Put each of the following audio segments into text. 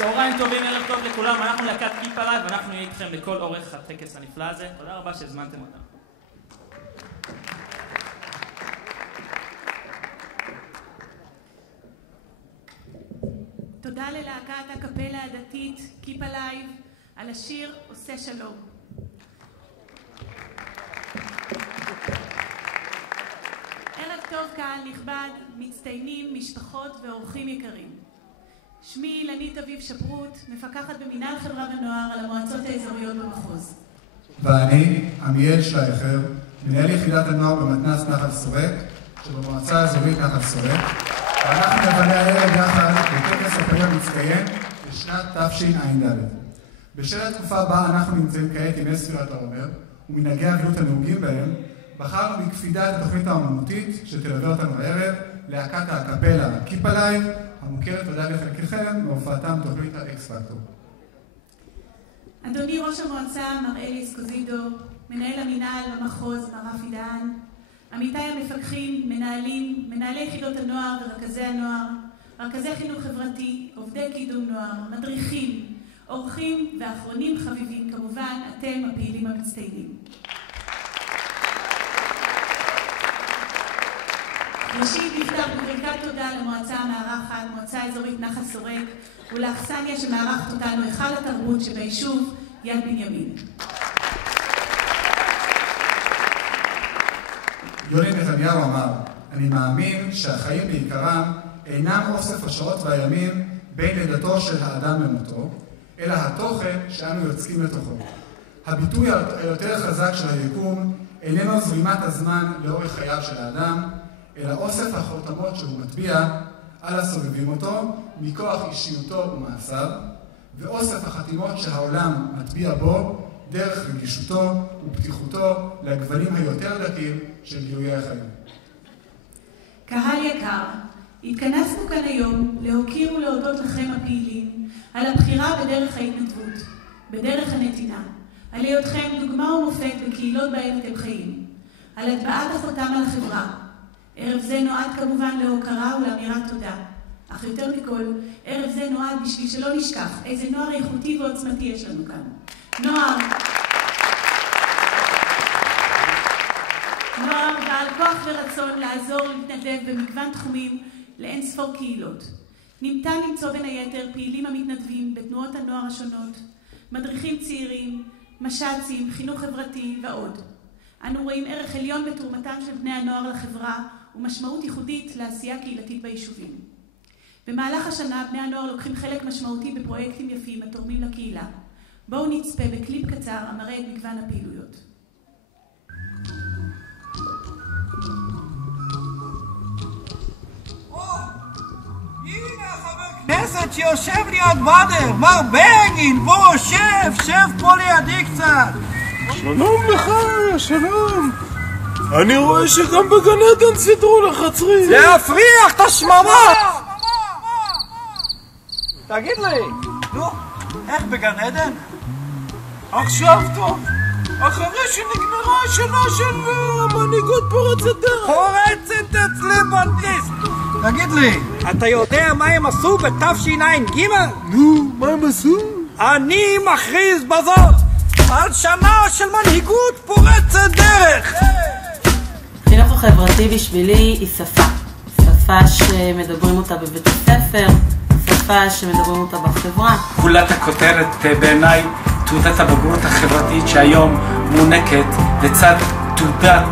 צהריים טובים, ערב טוב לכולם, אנחנו להקת כיפה לייב ואנחנו נהיה איתכם לכל אורך הטקס הנפלא הזה. תודה רבה שהזמנתם אותנו. תודה ללהקת הקפלה הדתית כיפה לייב על השיר עושה שלום. ערב טוב קהל נכבד, מצטיינים, משפחות ואורחים יקרים. שמי אילנית אביב שפרוט, מפקחת במינהל חברה ונוער על המועצות האזוריות במחוז. ואני, עמיאל שלייכר, מנהל יחידת הנוער במתנ"ס נחל סורק, שבמועצה האזורית נחל סורק, ואנחנו נבלה הערב יחד בטקס הפעיל המצטיין לשנת תשע"ד. בשל התקופה בה אנחנו נמצאים כעת עם ספירת העומר, ומנהגי האבלות הנהוגים בהם, בחרנו בקפידה את התוכנית האמנותית שתלווה אותנו הערב, להקת הקפלה כיפה לייב, המוכרת ודאי לחלקכם מהופעתם תוכנית האקס פקטור. אדוני ראש המועצה מר אלי אסקוזידו, מנהל המינהל במחוז מר רפי דהן, עמיתיי המפקחים, מנהלים, מנהלי יחידות הנוער ורכזי הנוער, רכזי חינוך חברתי, עובדי קידום נוער, מדריכים, אורחים ואחרונים חביבים, כמובן אתם הפעילים המצטיינים. ראשית נפתח בברכת תודה למועצה המארחת, מועצה אזורית נחל סורק, ולאכסניה שמארחת אותנו היכל התרבות שביישוב יד בנימין. יוני נתניהו אמר, אני מאמין שהחיים בעיקרם אינם אוסף השעות והימים בין לידתו של האדם למותו, אלא התוכן שאנו יוצקים לתוכו. הביטוי היותר חזק של היקום איננו זרימת הזמן לאורך חייו של האדם, אלא אוסף החותמות שהוא מטביע על הסובבים אותו מכוח אישיותו ומעשיו, ואוסף החתימות שהעולם מטביע בו דרך רגישותו ופתיחותו לגוונים היותר דקים של גילויי החיים. קהל יקר, התכנסנו כאן היום להוקיר ולהודות לכם הפעילים על הבחירה בדרך ההתנדבות, בדרך הנתינה, על היותכם דוגמה ומופת בקהילות בהן אתם חיים, על הטבעת החותם על החברה. ערב זה נועד כמובן להוקרה ולאמירת תודה, אך יותר מכל, ערב זה נועד בשביל שלא נשכח איזה נוער איכותי ועוצמתי יש לנו כאן. נוער בעל כוח ורצון לעזור להתנדב במגוון תחומים לאין ספור קהילות. ניתן למצוא בין היתר פעילים המתנדבים בתנועות הנוער השונות, מדריכים צעירים, מש"צים, חינוך חברתי ועוד. אנו רואים ערך עליון בתרומתם של בני הנוער לחברה ומשמעות ייחודית לעשייה קהילתית ביישובים. במהלך השנה בני הנוער לוקחים חלק משמעותי בפרויקטים יפים התורמים לקהילה. בואו נצפה בקליפ קצר המראה את מגוון הפעילויות. הנה חבר כנסת שיושב ליד בדר, מר בגין, בוא שב פה לידי קצת. שלום לך, שלום. אני רואה שגם בגן עדן סידרו לך צריף. זה יפריח את השממה. תגיד לי, נו, איך בגן עדן? עכשיו טוב, אחרי שנגמרה השנה של המנהיגות פורצת דרך. פורצת אצלי בנטיסט. תגיד לי, אתה יודע מה הם עשו בתשע"ג? נו, מה הם עשו? אני מכריז בזאת על שנה של מנהיגות פורצת דרך. חינוך החברתי בשבילי היא שפה. שפה שמדברים אותה בבית הספר, שפה שמדברים אותה בחברה. גולת הכותרת בעיניי תעודת הבגרות החברתית שהיום מוענקת לצד תעודה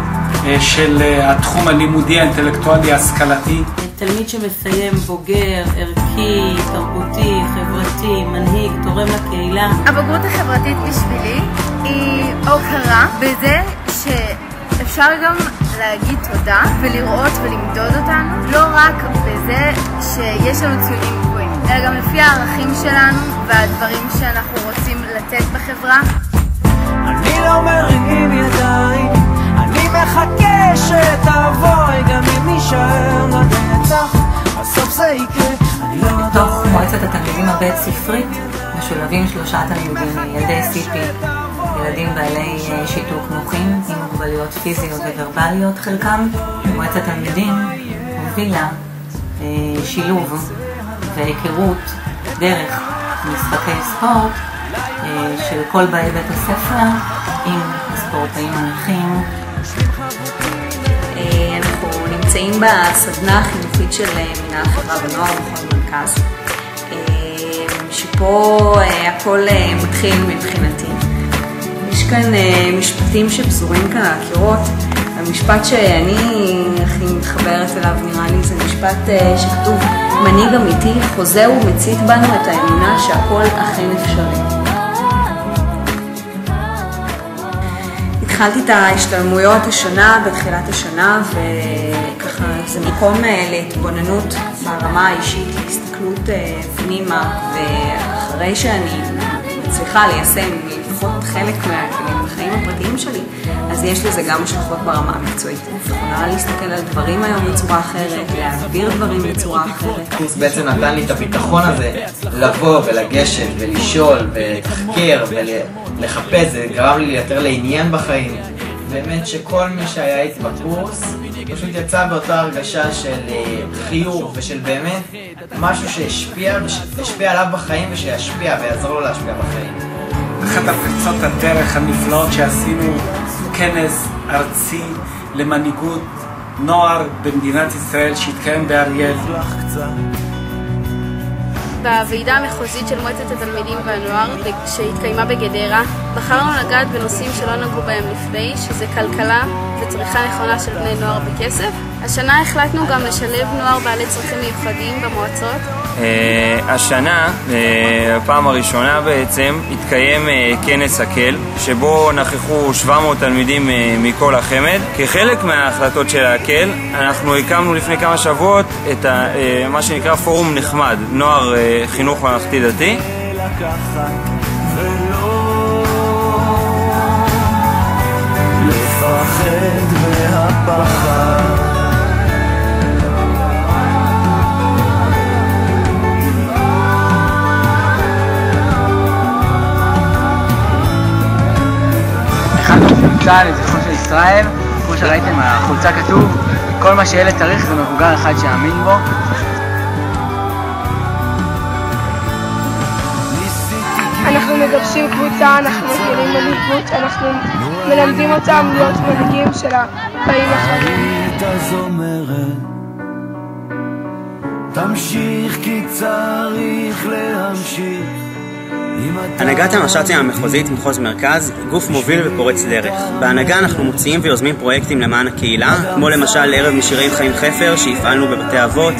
של התחום הלימודי האינטלקטואלי ההשכלתי. תלמיד שמסיים בוגר, ערכי, תרבותי, חברתי, מנהיג, תורם לקהילה. הבגרות החברתית בשבילי היא הוקרה בזה שאפשר גם להגיד תודה ולראות ולמדוד אותנו, לא רק בזה שיש לנו ציונים גבוהים, אלא גם לפי הערכים שלנו והדברים שאנחנו רוצים לתת בחברה. אני לא מרימים ידיים, אני מחכה שתבואי, גם אם יישאר לנצח, בסוף זה יקרה. בתוך מועצת התלמידים הבית ספרית משולבים 3 תלמידים, ילדי סיפי, ילדים בעלי שיתוק מוחין עם מוגבלויות פיזיות וורבליות חלקם. מועצת תלמידים הובילה שילוב והיכרות דרך משחקי ספורט של כל באי בית הספר עם הספורטאים הנכים. אנחנו נמצאים בסדנה החינוכית של מינהל חברה ונוער בכל מרכז, שפה הכל מתחיל מבחינתי. יש כאן משפטים שפזורים כאן על הקירות. המשפט שאני הכי מתחברת אליו נראה לי זה משפט שכתוב: מנהיג אמיתי חוזה ומצית בנו את האמונה שהכל אכן אפשרי. התחלתי את ההשתלמויות השנה, בתחילת השנה, וככה זה מקום להתבוננות ברמה האישית, להסתכלות פנימה, ואחרי שאני מצליחה ליישם לפחות חלק מהכלים בחיים הפרטיים שלי, אז יש לזה גם השלכות ברמה המקצועית. אני יכולה להסתכל על דברים היום בצורה אחרת, להעביר דברים בצורה אחרת. הקורס בעצם נתן לי את הביטחון הזה לבוא ולגשת ולשאול ולתחקר ולחפש, זה גרם לי יותר לעניין בחיים. באמת שכל מי שהיה איתי בקורס פשוט יצא באותה הרגשה של חיוב ושל באמת משהו שהשפיע עליו בחיים ושישפיע ויעזור לו להשפיע בחיים. אחת הפרצות הדרך הנפלאות שעשינו כנס ארצי למנהיגות נוער במדינת ישראל שהתקיים באריאל. בוועידה המחוזית של מועצת התלמידים והנוער שהתקיימה בגדרה, בחרנו לגעת בנושאים שלא נגעו בהם לפני, שזה כלכלה וצריכה נכונה של בני נוער בכסף. השנה החלטנו גם לשלב נוער בעלי צרכים מיוחדים במועצות. השנה, הפעם הראשונה בעצם, התקיים כנס הקל, שבו נכחו 700 תלמידים מכל החמ"ד. כחלק מההחלטות של הקל, אנחנו הקמנו לפני כמה שבועות את מה שנקרא פורום נחמד, נוער חינוך ממלכתי דתי. לפחד מהפחד, חולצה לזכרו של ישראל, כמו שראיתם על החולצה כתוב: כל מה שילד צריך זה מבוגר אחד שיאמין בו. אנחנו מגבשים קבוצה, אנחנו מגלים מנהיגות, אנחנו מלמדים אותם להיות מנהיגים של הבאים אחרים. תמשיך כי צריך להמשיך. הנהגת המש"צים המחוזית מחוז מרכז, גוף מוביל ופורץ דרך. בהנהגה אנחנו מוציאים ויוזמים פרויקטים למען הקהילה, כמו למשל ערב משירי חיים חפר שהפעלנו בבתי אבות,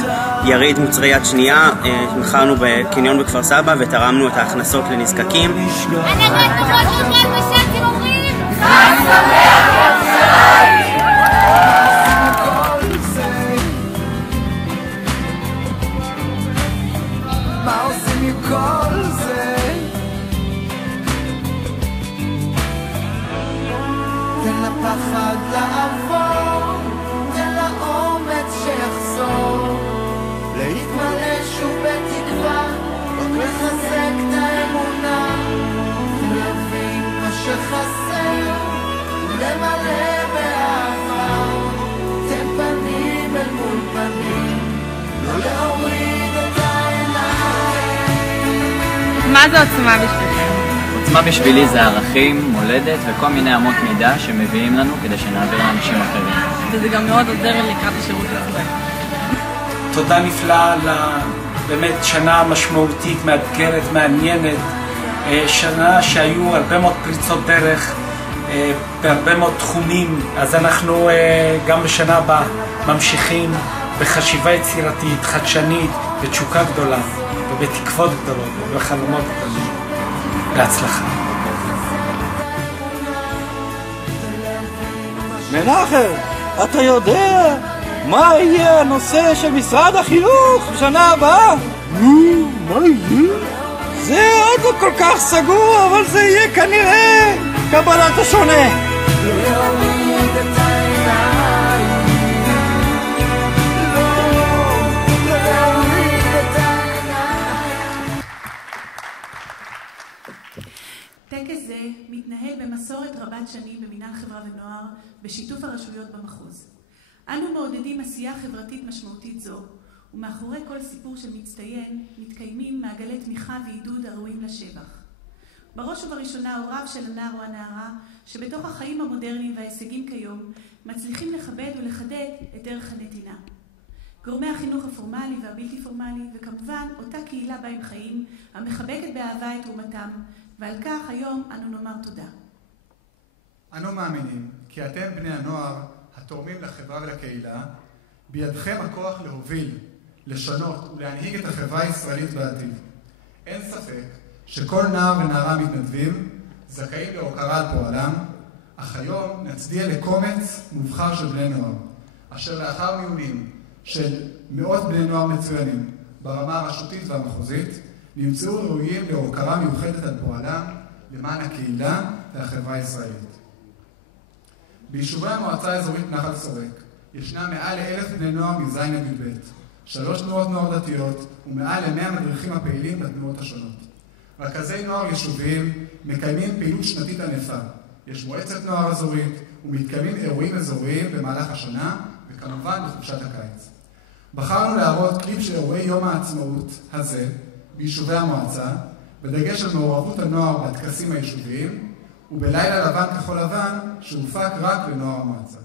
יריד מוצרי יד שנייה, מכרנו בקניון בכפר סבא ותרמנו את ההכנסות לנזקקים. הנהגת מחוז מרכז מש"צים אומרים חג שמח ירושלים! מה עושים עם כל זה? תן לפחד לעבור, תן לאומץ שיחזור, להתמלא שוב בתקווה, מה זה עוצמה בשבילכם? עוצמה בשבילי זה ערכים, מולדת וכל מיני אמות מידה שמביאים לנו כדי שנעביר לאנשים אחרים. וזה גם מאוד עוזר לקראת השירות הצבאי. תודה נפלאה באמת שנה משמעותית, מאתגרת, מעניינת, שנה שהיו הרבה מאוד פריצות דרך בהרבה מאוד תחומים, אז אנחנו גם בשנה הבאה ממשיכים בחשיבה יצירתית, חדשנית, בתשוקה גדולה ובתקוות גדולות ובחלומות גדולים. בהצלחה. מנחם, אתה יודע מה יהיה הנושא של משרד החינוך בשנה הבאה? מה יהיה? זה עוד לא כל כך סגור, אבל זה יהיה כנראה קבלת השונה. טקס זה מתנהל במסורת רבת שנים במינהל חברה ונוער בשיתוף הרשויות במחוז. אנו מעודדים עשייה חברתית משמעותית זו, ומאחורי כל סיפור של מצטיין מתקיימים מעגלי תמיכה ועידוד הראויים לשבח. בראש ובראשונה הוריו של הנער או הנערה שבתוך החיים המודרניים וההישגים כיום מצליחים לכבד ולחדד את ערך הנתינה. גורמי החינוך הפורמלי והבלתי פורמלי וכמובן אותה קהילה בה הם חיים המחבקת באהבה את תרומתם, ועל כך היום אנו נאמר תודה. אנו מאמינים כי אתם בני הנוער התורמים לחברה ולקהילה, בידכם הכוח להוביל, לשנות ולהנהיג את החברה הישראלית בעתיד. אין ספק שכל נער ונערה מתנדבים זכאים להוקרה על פועלם, אך היום נצדיע לקומץ מובחר של בני נוער, אשר לאחר מיונים של מאות בני נוער מצוינים ברמה הרשותית והמחוזית, נמצאו ראויים להוקרה מיוחדת על פועלם למען הקהילה והחברה הישראלית. ביישובי המועצה האזורית נחל סורק ישנם מעל ל1,000 בני נוער מז' עד י"ב, 3 תנועות נוער דתיות ומעל ל100 מדריכים הפעילים בתנועות השונות. רכזי נוער יישוביים מקיימים פעילות שנתית ענפה. יש מועצת נוער אזורית ומתקיימים אירועים אזוריים במהלך השנה וכמובן בחופשת הקיץ. בחרנו להראות קליפ של אירועי יום העצמאות הזה ביישובי המועצה, בדגש על מעורבות הנוער בטקסים היישוביים ובלילה לבן כחול לבן שהופק רק לנוער המועצה.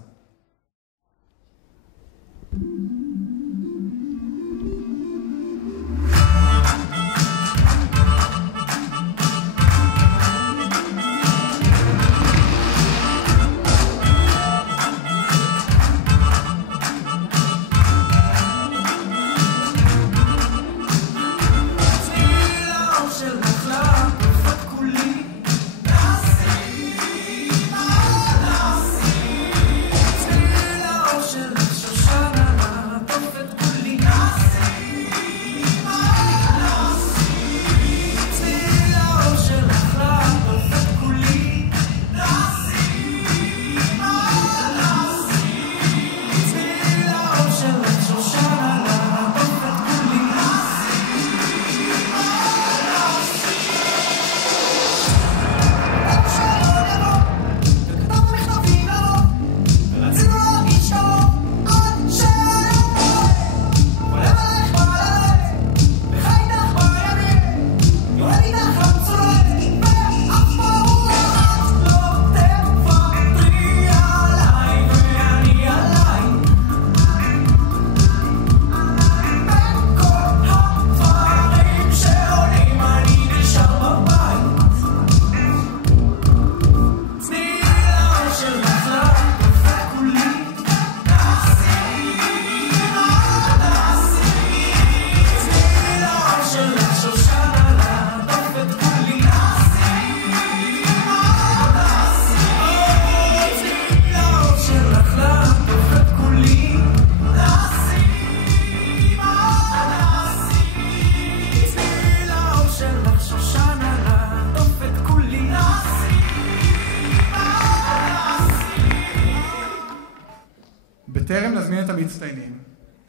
בטרם נזמין את המצטיינים,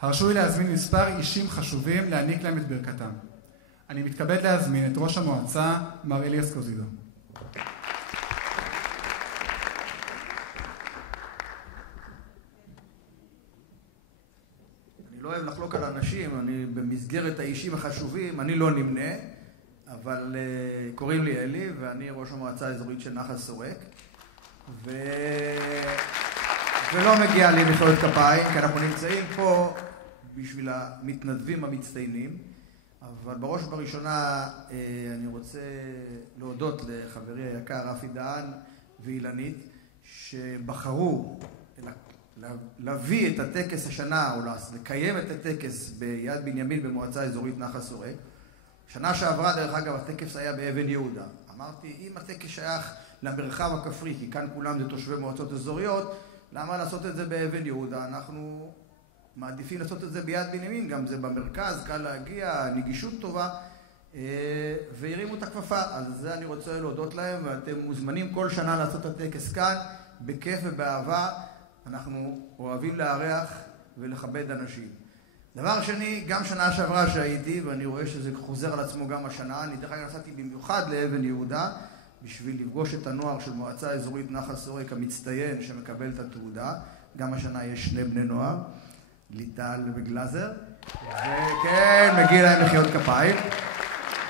הרשו לי להזמין מספר אישים חשובים להעניק להם את ברכתם. אני מתכבד להזמין את ראש המועצה, מר אליאס קוזידו. אני לא אוהב לחלוק על אנשים, אני במסגרת האישים החשובים, אני לא נמנה, אבל קוראים לי אלי, ואני ראש המועצה האזורית של נחל סורק, ולא מגיע לי מחיאות כפיים, כי אנחנו נמצאים פה בשביל המתנדבים המצטיינים, אבל בראש ובראשונה אני רוצה להודות לחברי היקר רפי דהן ואילנית, שבחרו להביא את הטקס השנה, או לקיים את הטקס ביד בנימין במועצה האזורית נחל סורק. שנה שעברה, דרך אגב, הטקס היה באבן יהודה. אמרתי, אם הטקס שייך למרחב הכפרי, כי כאן כולם זה תושבי מועצות אזוריות, למה לעשות את זה באבן יהודה? אנחנו מעדיפים לעשות את זה ביד בנימין, גם זה במרכז, קל להגיע, נגישות טובה, והרימו את הכפפה. אז זה אני רוצה להודות להם, ואתם מוזמנים כל שנה לעשות את הטקס כאן, בכיף ובאהבה. אנחנו אוהבים לארח ולכבד אנשים. דבר שני, גם שנה שעברה שהייתי, ואני רואה שזה חוזר על עצמו גם השנה, אני דרך אגב נסעתי במיוחד לאבן יהודה, בשביל לפגוש את הנוער של מועצה אזורית נחל סורק המצטיין שמקבל את התעודה. גם השנה יש 2 בני נוער, ליטל וגלזר, וכן, מגיע להם מחיאות כפיים.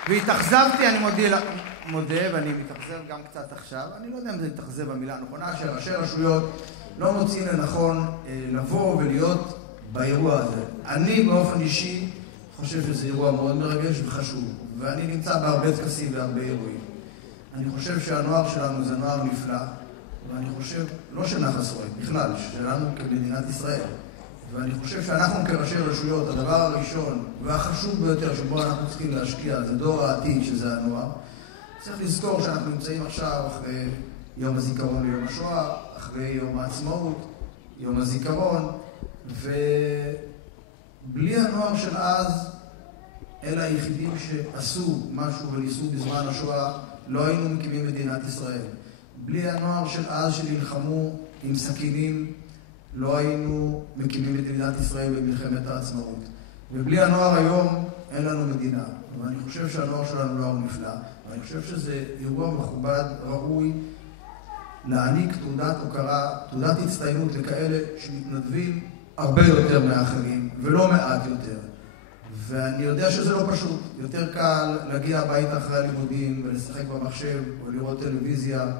והתאכזבתי, אני מודה, ואני מתאכזב גם קצת עכשיו, אני לא יודע אם זה התאכזב המילה הנכונה, שראשי רשויות לא מוצאים לנכון לבוא ולהיות באירוע הזה. אני באופן אישי חושב שזה אירוע מאוד מרגש וחשוב, ואני נמצא בהרבה טקסים והרבה אירועים. אני חושב שהנוער שלנו זה נוער נפלא, ואני חושב, לא של נחל סורק, בכלל, שלנו כמדינת ישראל. ואני חושב שאנחנו כראשי רשויות, הדבר הראשון והחשוב ביותר שבו אנחנו צריכים להשקיע, זה דור העתיד, שזה הנוער. צריך לזכור שאנחנו נמצאים עכשיו אחרי יום הזיכרון ליום השואה, אחרי יום העצמאות, יום הזיכרון, ובלי הנוער של אז, אלה היחידים שעשו משהו וניסו בזמן השואה, לא היינו מקימים מדינת ישראל. בלי הנוער של אז שנלחמו עם סכינים, לא היינו מקימים מדינת ישראל במלחמת העצמאות. ובלי הנוער היום אין לנו מדינה. ואני חושב שהנוער שלנו נוער נפלא, ואני חושב שזה אירוע מכובד, ראוי, להעניק תעודת הוקרה, תעודת הצטיינות לכאלה שמתנדבים הרבה יותר מאחרים, ולא מעט יותר. ואני יודע שזה לא פשוט. יותר קל להגיע הביתה אחרי הלימודים ולשחק במחשב, או לראות טלוויזיה,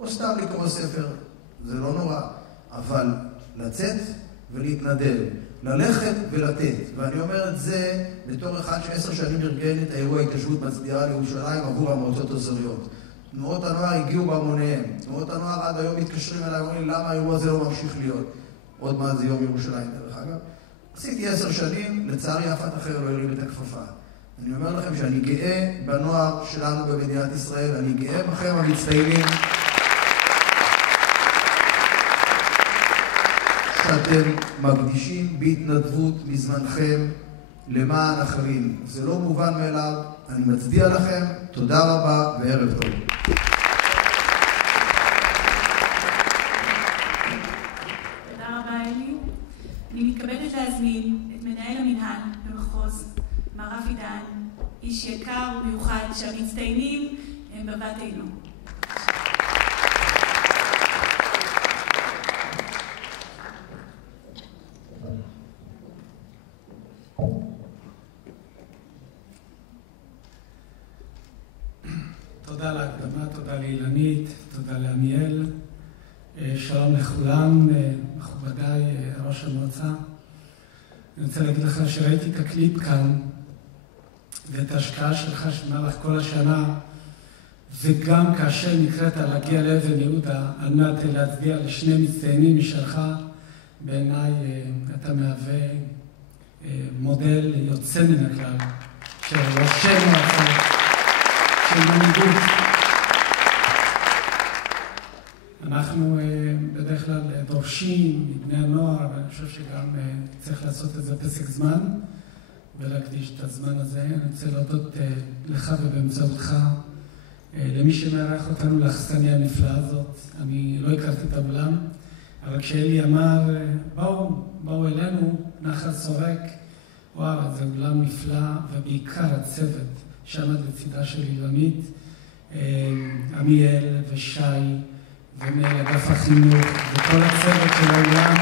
או סתם לקרוא ספר. זה לא נורא. אבל לצאת ולהתנדב, ללכת ולתת. ואני אומר את זה בתור אחד ש10 שנים ארגן את האירוע ההתיישבות מצדיעה לירושלים עבור המועצות האזוריות. תנועות הנוער הגיעו בהמוניהם. תנועות הנוער עד היום מתקשרים אליי ואומרים למה האירוע הזה לא ממשיך להיות. עוד מעט זה יום ירושלים דרך אגב. עשיתי 10 שנים, לצערי אף אחד אחר לא הרים את הכפפה. אני אומר לכם שאני גאה בנוער שלנו במדינת ישראל, אני גאה בכם המצטיינים שאתם מקדישים בהתנדבות מזמנכם למען אחרים. זה לא מובן מאליו, אני מצדיע לכם, תודה רבה וערב טוב. תודה רבה אלי. אני מתכבדת להזמין את מנהל המנהל במחוז, מר רפי דהן, איש יקר ומיוחד שהמצטיינים הם בבת עינו. תודה להקדמה, תודה לאילנית, תודה לעמיאל. שלום לכולם, מכובדיי ראש המועצה. אני רוצה להגיד לך שראיתי את הקליפ כאן ואת ההשקעה שלך במהלך כל השנה, וגם כאשר נקראת להגיע לאבן יהודה על מנת להצדיע לשני מצטיינים משלך, בעיניי אתה מהווה מודל יוצא מן הכלל של ראשי מועצה, של מנהיגות. אנחנו בדרך כלל דורשים מבני הנוער, ואני חושב שגם צריך לעשות את זה פסק זמן ולהקדיש את הזמן הזה. אני רוצה להודות לך ובאמצעותך למי שמארח אותנו לאכסניה הנפלאה הזאת. אני לא הכרתי את האולם, אבל כשאלי אמר באו אלינו נחל סורק, וואו, זה אולם נפלא, ובעיקר הצוות שעמד לצידה של אילנית, עמיאל ושי ומנהל אגף החינוך וכל הצוות של האולם,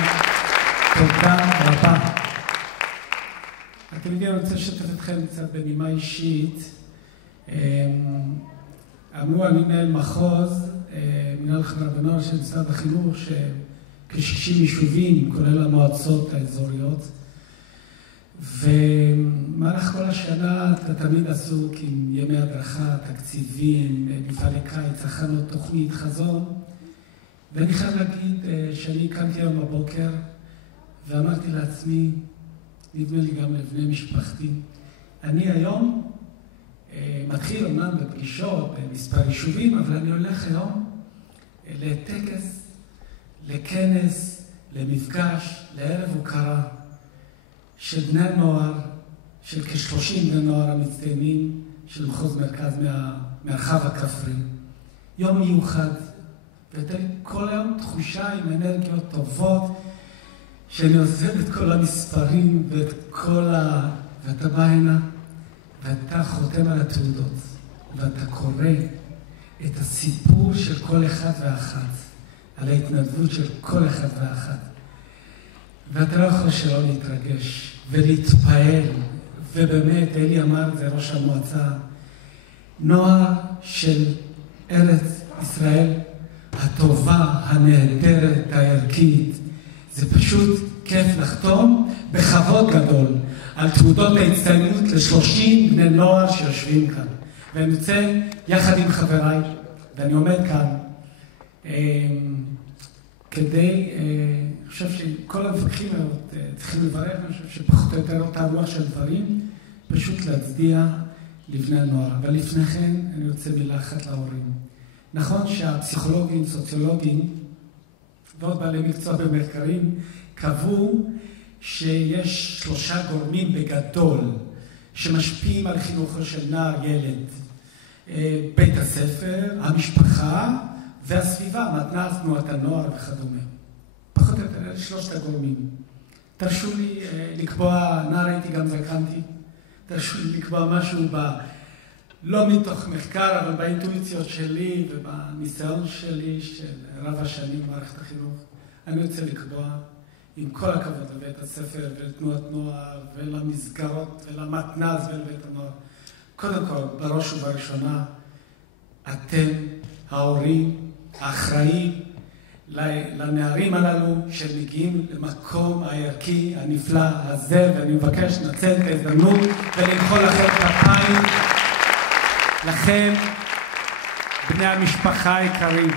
תודה רבה. אתם יודעים, אני רוצה לשתף אתכם קצת בנימה אישית. אמרו, אני מנהל מחוז, מנהל חברה ונוער של משרד החינוך, שכ-60 יישובים, כולל המועצות האזוריות. ומהלך כל השנה אתה תמיד עסוק עם ימי הדרכה, תקציבים, מפעלי קיץ, הכנות, תוכנית, חזון. ואני חייב להגיד שאני קמתי היום בבוקר ואמרתי לעצמי, נדמה לי גם לבני משפחתי, אני היום מתחיל אומנם בפגישות במספר יישובים, אבל אני הולך היום לטקס, לכנס, למפגש, לערב הוקרה של בני הנוער, של כ-30 בני נוער המצטיינים של מחוז מרכז מהמרחב הכפרי. יום מיוחד, והייתה לי כל היום תחושה עם אנרגיות טובות, שאני עוזב את כל המספרים ואת ואתה בא הנה, ואתה חותם על התעודות, ואתה קורא את הסיפור של כל אחד ואחת, על ההתנדבות של כל אחד ואחת. ואתה לא יכול שלא להתרגש ולהתפעל, ובאמת, אלי אמר, זה ראש המועצה, נוער של ארץ ישראל, הטובה, הנהדרת, הערכית, זה פשוט כיף לחתום בכבוד גדול על תעודות ההצטיינות ל-30 בני נוער שיושבים כאן. ואני יוצא יחד עם חבריי, ואני עומד כאן, כדי, אני חושב שכל המפקחים צריכים לברך, אני חושב שפחות או יותר אותה רוח של דברים, פשוט להצדיע לבני הנוער. אבל לפני כן אני רוצה מילה אחת להורים. נכון שהפסיכולוגים, סוציולוגים ועוד בעלי מקצוע במחקרים קבעו שיש 3 גורמים בגדול שמשפיעים על חינוכו של נער ילד. בית הספר, המשפחה והסביבה, מתנ"ס, תנועת הנוער וכדומה. פחות או יותר, 3 הגורמים. תרשו לי לקבוע, נער הייתי גם זקנתי, תרשו לי לקבוע משהו לא מתוך מחקר, אבל באינטואיציות שלי ובניסיון שלי של רב השנים במערכת החינוך. אני רוצה לקבוע, עם כל הכבוד לבית הספר ולתנועת נוער ולמסגרות ולמתנ"ס ולבית הנוער, קודם כל, בראש ובראשונה, אתם, ההורים, האחראים לנערים הללו שמגיעים למקום הערכי הנפלא הזה, ואני מבקש לנצל את ההזדמנות ולמחוא לכם כפיים. לכם, בני המשפחה היקרים,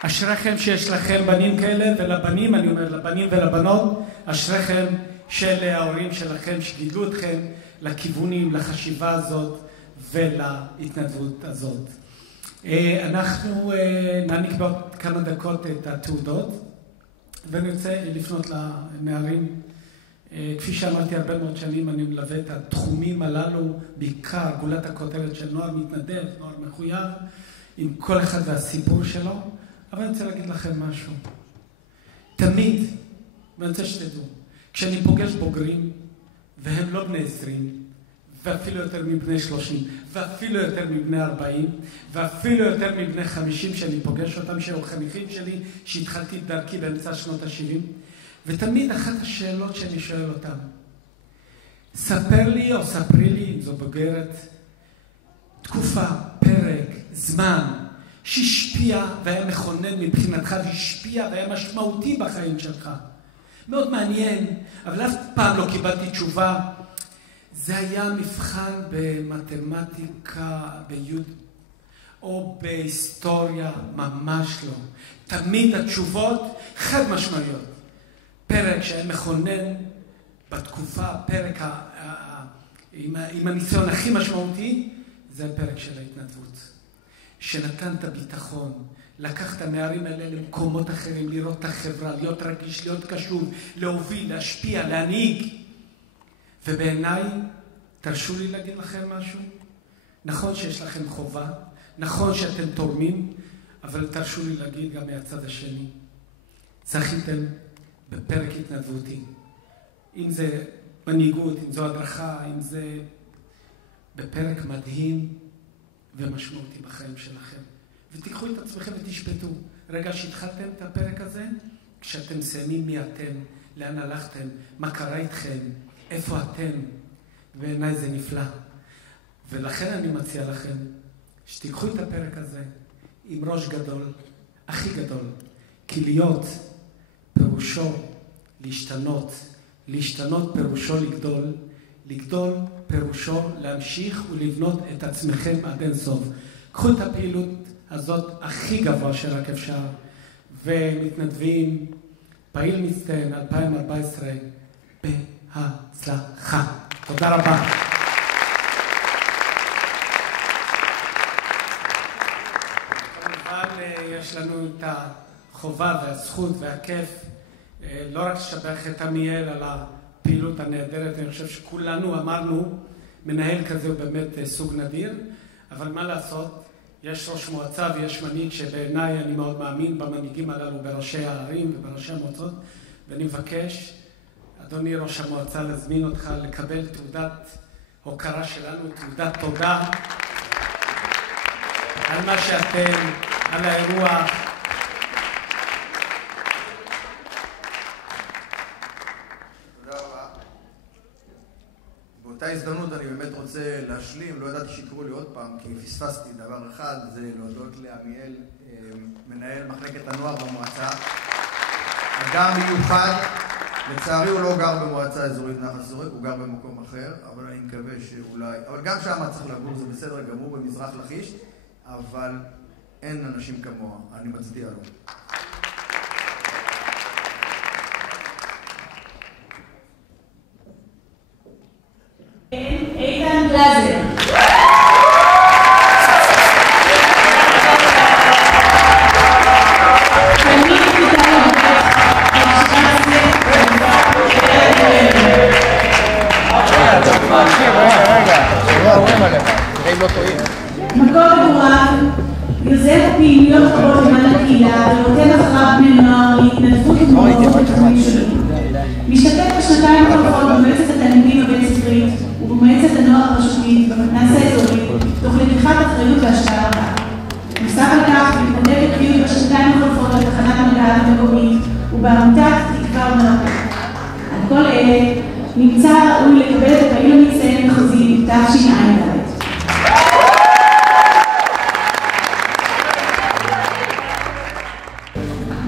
אשריכם שיש לכם בנים כאלה, ולבנים, אני אומר, לבנים ולבנות, אשריכם של ההורים שלכם שגידלו אתכם לכיוונים, לחשיבה הזאת ולהתנדבות הזאת. אנחנו נעניק בעוד כמה דקות את התעודות, ואני רוצה לפנות לנערים. כפי שאמרתי, הרבה מאוד שנים אני מלווה את התחומים הללו, בעיקר גולת הכותרת של נוער מתנדב, נוער מחויב, עם כל אחד והסיפור שלו. אבל אני רוצה להגיד לכם משהו. תמיד, ואני רוצה שתדעו, כשאני פוגש בוגרים, והם לא בני 20, ואפילו יותר מבני 30, ואפילו יותר מבני 40, ואפילו יותר מבני 50 שאני פוגש אותם, שהיו חניכים שלי, שהתחלתי את דרכי באמצע שנות ה-70, ותמיד אחת השאלות שאני שואל אותם, ספר לי או ספרי לי, אם זו בוגרת, תקופה, פרק, זמן, שהשפיע והיה מכונן מבחינתך, והשפיע והיה משמעותי בחיים שלך. מאוד מעניין, אבל אף פעם לא קיבלתי תשובה. זה היה מבחן במתמטיקה, ביוד, או בהיסטוריה, ממש לא. תמיד התשובות חד משמעיות. פרק שהיה מכונן בתקופה, פרק עם הניסיון הכי משמעותי, זה הפרק של ההתנדבות. שנתן את הביטחון, לקח את הנערים האלה למקומות אחרים, לראות את החברה, להיות רגיש, להיות קשוב, להוביל, להשפיע, להנהיג. ובעיניי, תרשו לי להגיד לכם משהו. נכון שיש לכם חובה, נכון שאתם תורמים, אבל תרשו לי להגיד גם מהצד השני. זכיתם בפרק התנדבותי. אם זה מנהיגות, אם זו הדרכה, אם זה בפרק מדהים ומשמעותי בחיים שלכם. ותיקחו את עצמכם ותשפטו. רגע שהתחלתם את הפרק הזה, כשאתם מסיימים מי אתם, לאן הלכתם, מה קרה איתכם, איפה אתם, בעיניי זה נפלא. ולכן אני מציע לכם, שתיקחו את הפרק הזה עם ראש גדול, הכי גדול, כי להיות פירושו להשתנות, להשתנות פירושו לגדול, לגדול פירושו להמשיך ולבנות את עצמכם עד אין סוף. קחו את הפעילות הזאת הכי גבוה שרק אפשר, ומתנדבים, פעיל מצטיין 2014, בהצלחה. תודה רבה. כמובן יש לנו את החובה והזכות והכיף לא רק לשבח את עמיאל על הפעילות הנהדרת, אני חושב שכולנו אמרנו, מנהל כזה הוא באמת סוג נדיר, אבל מה לעשות, יש ראש מועצה ויש מנהיג שבעיניי אני מאוד מאמין במנהיגים הללו, בראשי הערים ובראשי המועצות, ואני מבקש, אדוני ראש המועצה, להזמין אותך לקבל תעודת הוקרה שלנו, תעודת תודה על מה שאתם, על האירוע. באותה הזדמנות אני באמת רוצה להשלים, לא ידעתי שיקראו לי עוד פעם, כי פספסתי דבר אחד, זה להודות לעמיאל, מנהל מחלקת הנוער במועצה. אדם מיוחד, לצערי הוא לא גר במועצה אזורית נחל שורק, הוא גר במקום אחר, אבל אני מקווה שאולי, אבל גם שם צריך לגור, זה בסדר גמור במזרח לכיש, אבל אין אנשים כמוה, אני מצדיע לו. איתן גלזר. מקור מגוריו, יוזם פעילויות רבות למען הקהילה ונותן אחריו בני נוער להתנדבות ומעורבות בתחומים שונים. משתתף בשנתיים הקרובות במועצת התלמידים הבית-ספרית ובמועצת הנוער הרשותית במתנ"ס האזורי תוך לקיחת אחריות והשקעה רבה. נוסף על כך, מתנדב אקטיבי בשנתיים החולפות בתחנת המדע המקומית ובעמותת תקווה ומרפא. על כל אלה נמצא ראוי לקבל את הפעיל המצטיין המחוזי תשע"ד.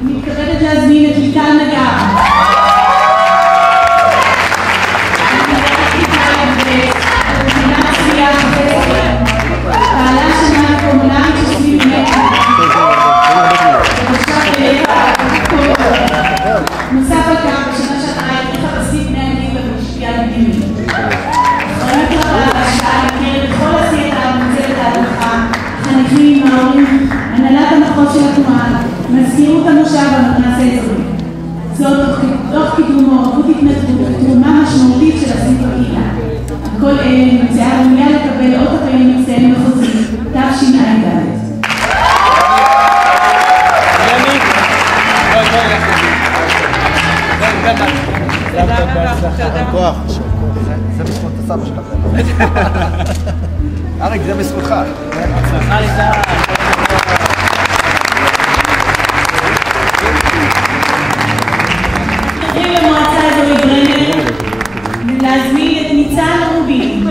אני מתכבדת להזמין את ליטל נגר. פעלה שנה קומונלית שסביב מטר. נוסף על כך, בשנה שעברה הדריכה בסביב בני הליגה ומשפיעה מדינית. אחריות רבה והשקעה ניכרת בכל עשייתה ומצוות ההדרכה, חניכים, ההורים, הנהלת המחוז של התנועה, מזכירות המושב במתנ"ס האזורי. זאת תוך קידום מעורבות התנדבות ותרומה משמעותית של הסביב בקהילה. כל אלה נמצאה ראויה לקבל אות הפעיל מצטיין מחוזי תשע"ד. כוח. זה בזכות הסבא שלך. אריק, זה בזכותך. הצלחה ליטל. צריכים למועצה אזורית ברנר להזמין את ניצן רובין.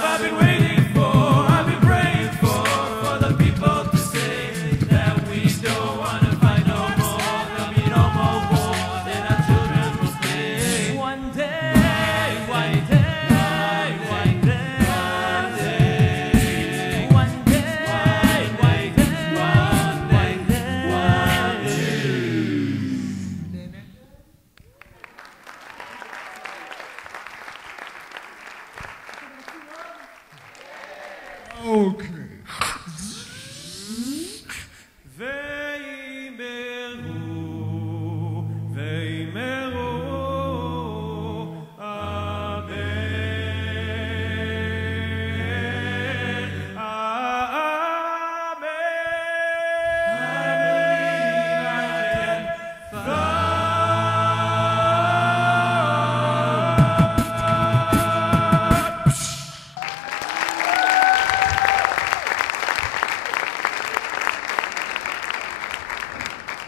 I've been waiting for, I've been praying. אוקיי.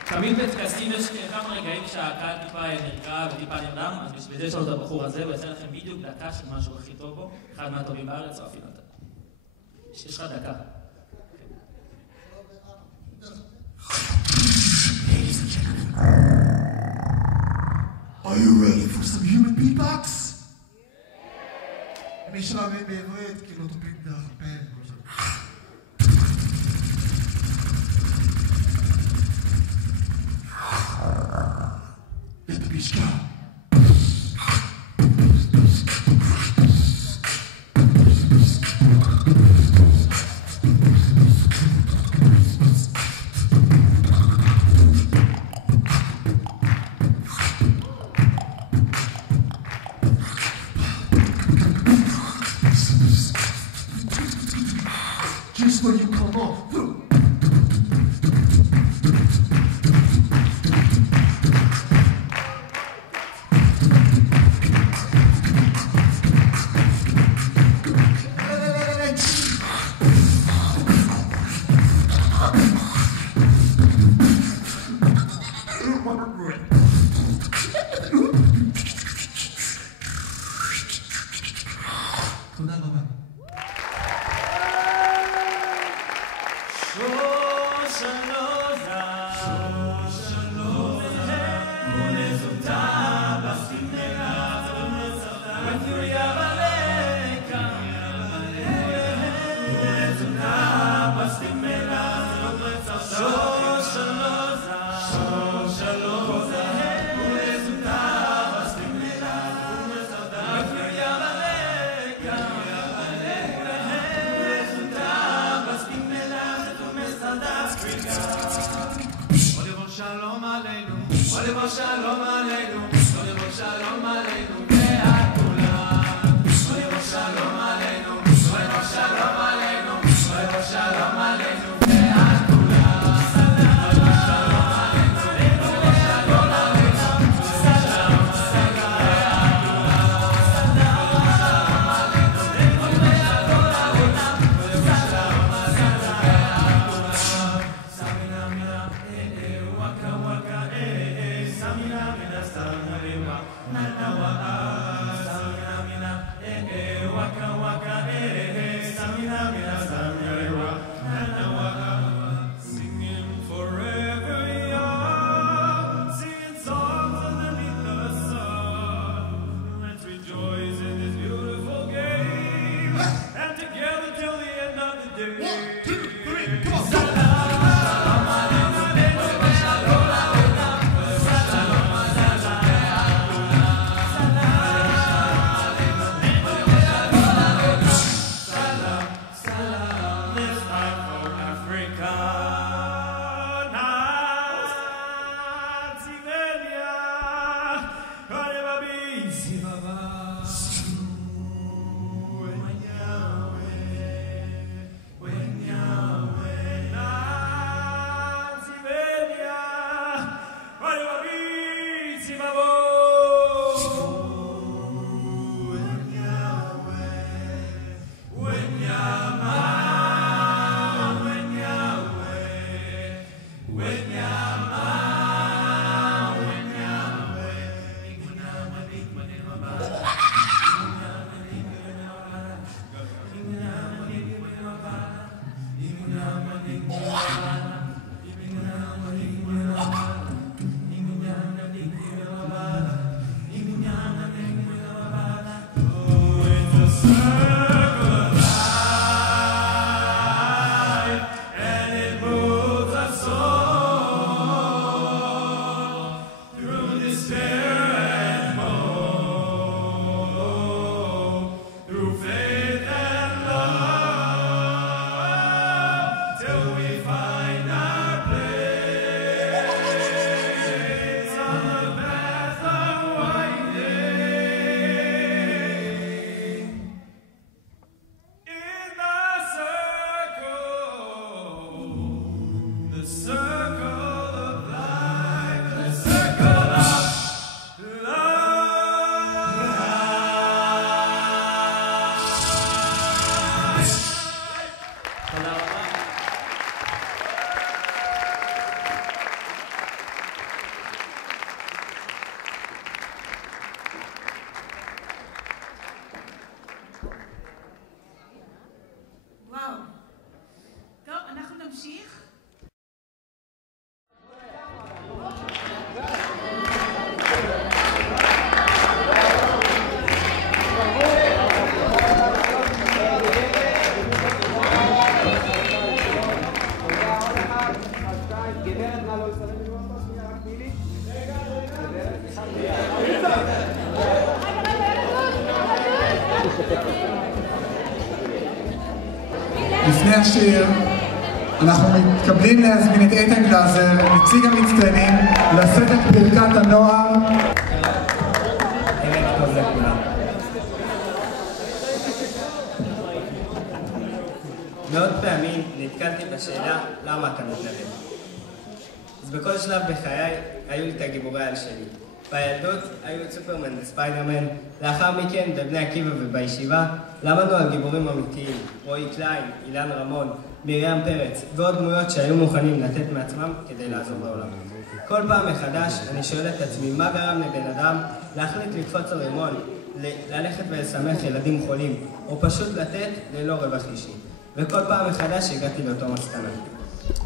תמיד בטקסים יש כמה רגעים שהקהל טיפה נרגע וטיפה נרדם, אז בשביל זה יש לו את הבחור הזה, הוא יעשה לכם בדיוק דקה של משהו הכי טוב בו, אחד מהטובים בארץ או אפילו אתה. יש לך דקה. Are you ready for some human beatbox? מי שלמד בעברית, כאילו תופיק דרך הפה. Let the beach go. Just when you come off. תודה רבה. שלום עלינו, ולבוא שלום עלינו, ולבוא שלום עלינו, והכולם. ולבוא שלום עלינו, ולבוא שלום עלינו, ולבוא שלום עלינו, והכולם. ולבוא שלום עלינו, ולבוא שלום עלינו, שלום עלינו, והכולם. לפני השיר אנחנו מתכבדים להזמין את איתן גלזר, נציג המצטיינים, לשאת את ברכת הנוער. ערב טוב לכולם. מאות פעמים נתקלתי בשאלה למה אתה מתנדב. אז בכל שלב בחיי היו לי את הגיבורי על שלי. בילדות היו את סופרמן וספיידרמן, לאחר מכן בבני עקיבא ובישיבה למדנו על גיבורים אמיתיים, רועי קליין, אילן רמון, מרים פרץ ועוד דמויות שהיו מוכנים לתת מעצמם כדי לעזור לעולם. כל פעם מחדש אני שואל את עצמי מה גרם לבן אדם להחליט לקפוץ על רימון, ללכת ולשמח ילדים חולים, או פשוט לתת ללא רווח אישי. וכל פעם מחדש הגעתי לאותו מסקנה.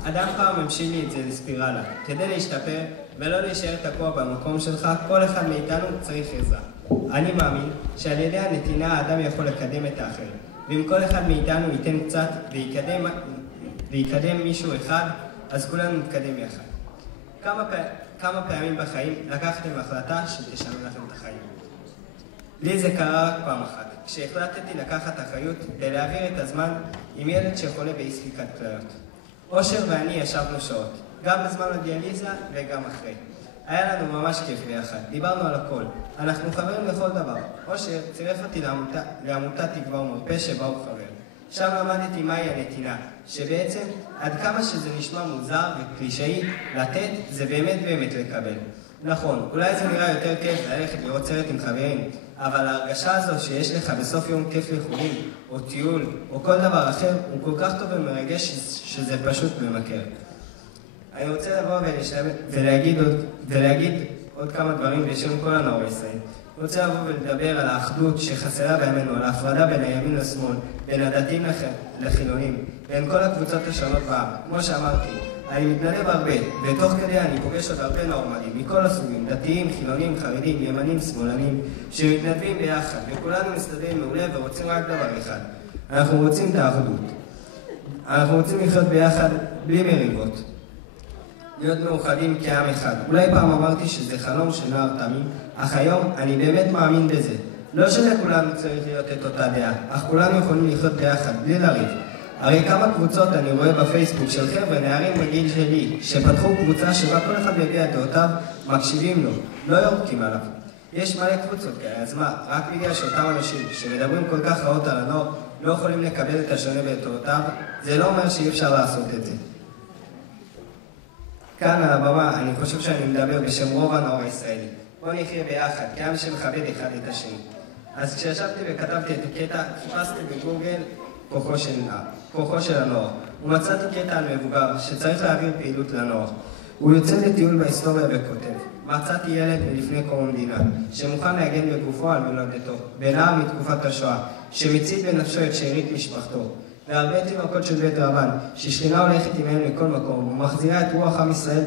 אדם פעם המשיל לי את זה לספירלה. כדי להשתפר ולא להישאר תקוע במקום שלך, כל אחד מאיתנו צריך עזרה. אני מאמין שעל ידי הנתינה האדם יכול לקדם את האחר. ואם כל אחד מאיתנו ייתן קצת ויקדם מישהו אחד, אז כולנו נתקדם יחד. כמה פעמים בחיים לקחתם החלטה שתשנה לכם את החיים. לי זה קרה רק פעם אחת, כשהחלטתי לקחת אחריות ולהעביר את הזמן עם ילד שחולה באי ספיקת כליות. אושר ואני ישבנו שעות, גם בזמן הדיאליזה וגם אחרי. היה לנו ממש כיף ביחד, דיברנו על הכל, אנחנו חברים לכל דבר. אושר צירף אותי לעמותת תקווה ומרפא שבה הוא חבר. שם למדתי מהי הנתינה, שבעצם עד כמה שזה נשמע מוזר וקלישאי, לתת זה באמת לקבל. נכון, אולי זה נראה יותר כיף ללכת לראות סרט עם חברים, אבל ההרגשה הזו שיש לך בסוף יום כיף לחולים, או טיול, או כל דבר אחר, הוא כל כך טוב ומרגש שזה פשוט ממכר. אני רוצה לבוא ולהגיד עוד כמה דברים בשם כל הנוער בישראל. אני רוצה לבוא ולדבר על האחדות שחסרה בימינו, על ההפרדה בין הימין לשמאל, בין הדתיים לחילונים, בין כל הקבוצות השונות בעם. כמו שאמרתי, אני מתנדב הרבה, ותוך כדי אני פוגש עוד הרבה נורמלים, מכל הסוגים, דתיים, חילונים, חרדים, ימנים, שמאלנים, שמתנדבים ביחד, וכולנו מסתדרים מעולה ורוצים רק דבר אחד. אנחנו רוצים את האחדות. אנחנו רוצים לחיות ביחד בלי מריבות. להיות מאוחדים כעם אחד. אולי פעם אמרתי שזה חלום של נער תמים, אך היום אני באמת מאמין בזה. לא שלכולנו צריך להיות את אותה דעה, אך כולנו יכולים לחיות ביחד, בלי לריב. הרי כמה קבוצות אני רואה בפייסבוק של חבר'ה נערים בגיל שלי, שפתחו קבוצה שבה כל אחד מביע דעותיו, מקשיבים לו, לא יורקים עליו. יש מלא קבוצות כאלה, אז מה, רק בגלל שאותם אנשים שמדברים כל כך רעות על הנוער, לא יכולים לקבל את השונה בדעותיו, זה לא אומר שאי אפשר לעשות את זה. כאן על הבמה אני חושב שאני מדבר בשם רוב הנוער הישראלי. בוא נחיה ביחד, כעם שמכבד אחד את השני. אז כשישבתי וכתבתי את הקטע, חיפשתי בגוגל כוחו של הנוער. ומצאתי קטע על מבוגר שצריך להעביר פעילות לנוער. הוא יוצא לטיול בהיסטוריה וכותב. מצאתי ילד מלפני קום המדינה, שמוכן להגן בגופו על מולדתו, בנער מתקופת השואה, שמצית בנפשו את שארית משפחתו. והרבה תינוקות של בית רבן, ששכינה הולכת עמהם לכל מקום, ומחזירה את רוח עם ישראל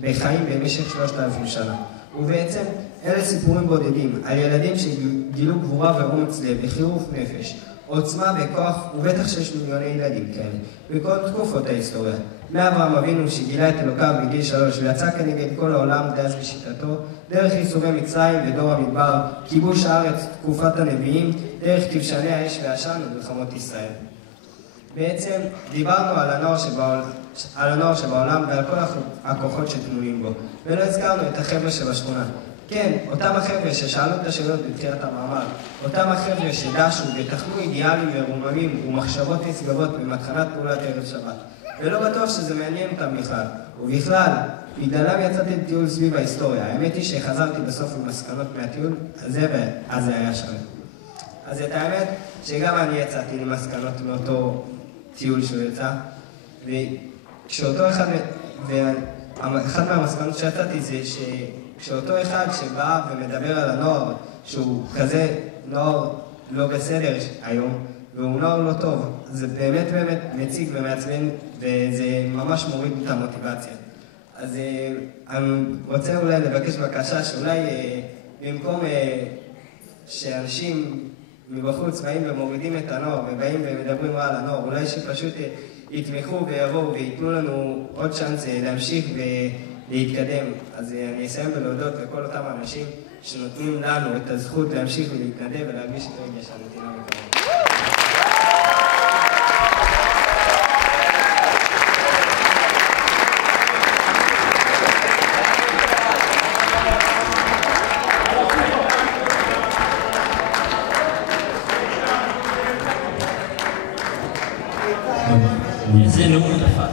בחיים במשך 3,000 שנה. ובעצם, אלה סיפורים בודדים, על ילדים שגילו גבורה ואומץ לב וחירוף נפש, עוצמה וכוח, ובטח 6 מיליוני ילדים כאלה, בכל תקופות ההיסטוריה. מאברהם אבינו שגילה את אלוקיו בגיל 3 ויצא כנגד כל העולם דאז בשיטתו, דרך ייסורי מצרים ודור המדבר, כיבוש הארץ, תקופת הנביאים, דרך כבשני האש והעשן ומלחמות ישראל. בעצם דיברנו על הנוער שבעולם ועל כל הכוחות שתלויים בו, ולא הזכרנו את החבר'ה שבשכונה. כן, אותם החבר'ה ששאלו את השאלות בתחילת המאמר, אותם החבר'ה שדשו ותחנו אידיאלים ורוממים ומחשבות נשגבות במתחנת פעולת ערב שבת. ולא בטוח שזה מעניין אותם בכלל. ובכלל, בגללם יצאתי לטיול סביב ההיסטוריה. האמת היא שחזרתי בסוף למסקנות מהטיול, אז זה היה שם. אז את האמת שגם אני יצאתי למסקנות מאותו טיול שהוא יצא, וכשאותו אחד מהמסקנות שיצאתי זה שכשאותו אחד שבא ומדבר על הנוער, שהוא כזה נוער לא בסדר היום, והוא נוער לא טוב, זה באמת באמת מציג ומעצבן, וזה ממש מוריד את המוטיבציה. אז אני רוצה אולי לבקש בקשה שאולי במקום שאנשים מבחוץ באים ומורידים את הנוער ובאים ומדברים רע על הנוער, אולי שפשוט יתמכו ויבואו וייתנו לנו עוד צ'אנס להמשיך ולהתקדם. אז אני אסיים ולהודות לכל אותם אנשים שנותנים לנו את הזכות להמשיך ולהתנדב ולהרגיש את רגש הנתינה מקרוב. זה נאום דפק.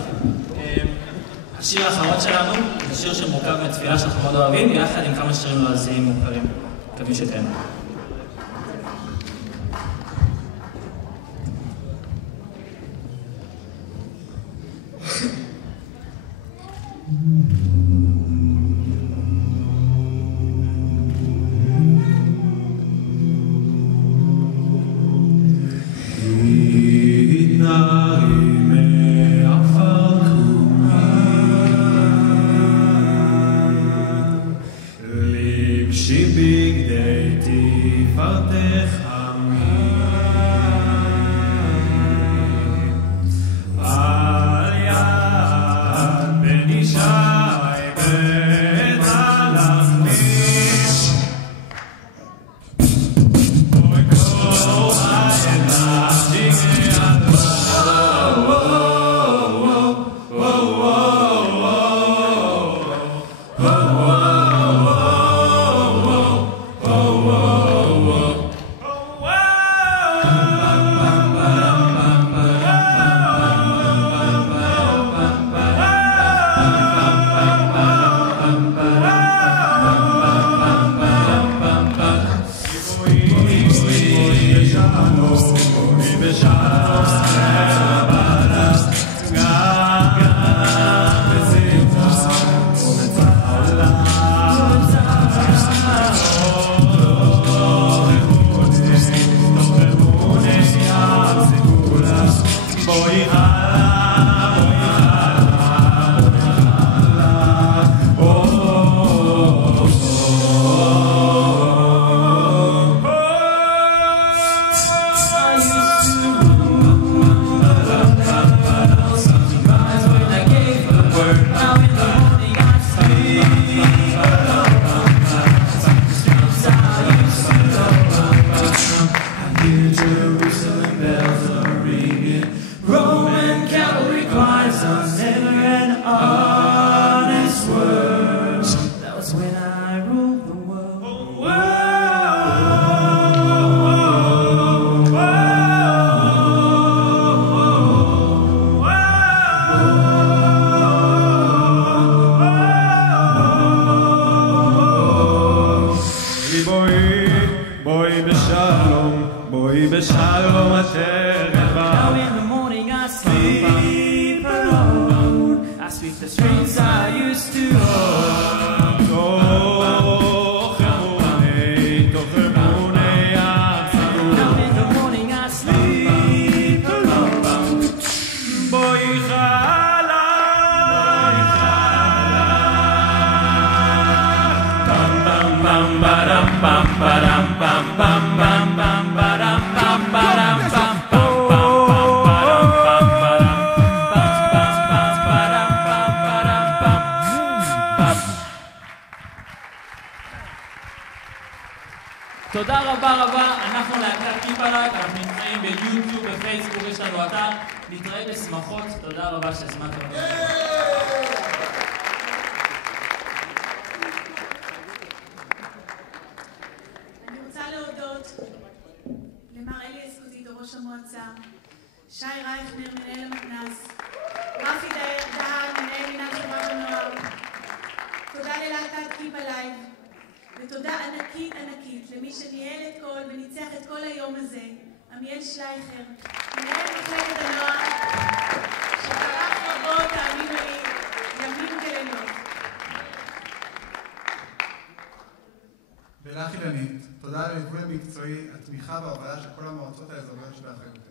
השיר האחרון שלנו זה שיר שמורכב מתפילה שאנחנו מאוד אוהבים, יחד עם כמה שירים לועזיים מוכרים. מקווים שתהנו. תודה רבה רבה, אנחנו להקת קיפלק, אנחנו נמצאים ביוטיוב, בפייסבוק, יש לנו אתר, נתראה בשמחות, תודה רבה שהזמנתם אותנו. אני רוצה להודות למר אלי אסקוזיטו, ראש המועצה, שי רייכנר, מנהל המתנ"ס, רפי דהן, מנהל מינהל חברה ונוער. תודה ללהקת קיפ הלייב, ותודה ענקית למי שניהל את כל וניצח את כל היום הזה, עמיאל שלייכר, מנהל מחלקת הנוער, שטרח רבות, תאמינו לי, ימים ולילות. ולך אילנית, תודה על הליווי המקצועי, התמיכה וההובלה של כל המועצות האזוריות שבאחריותנו.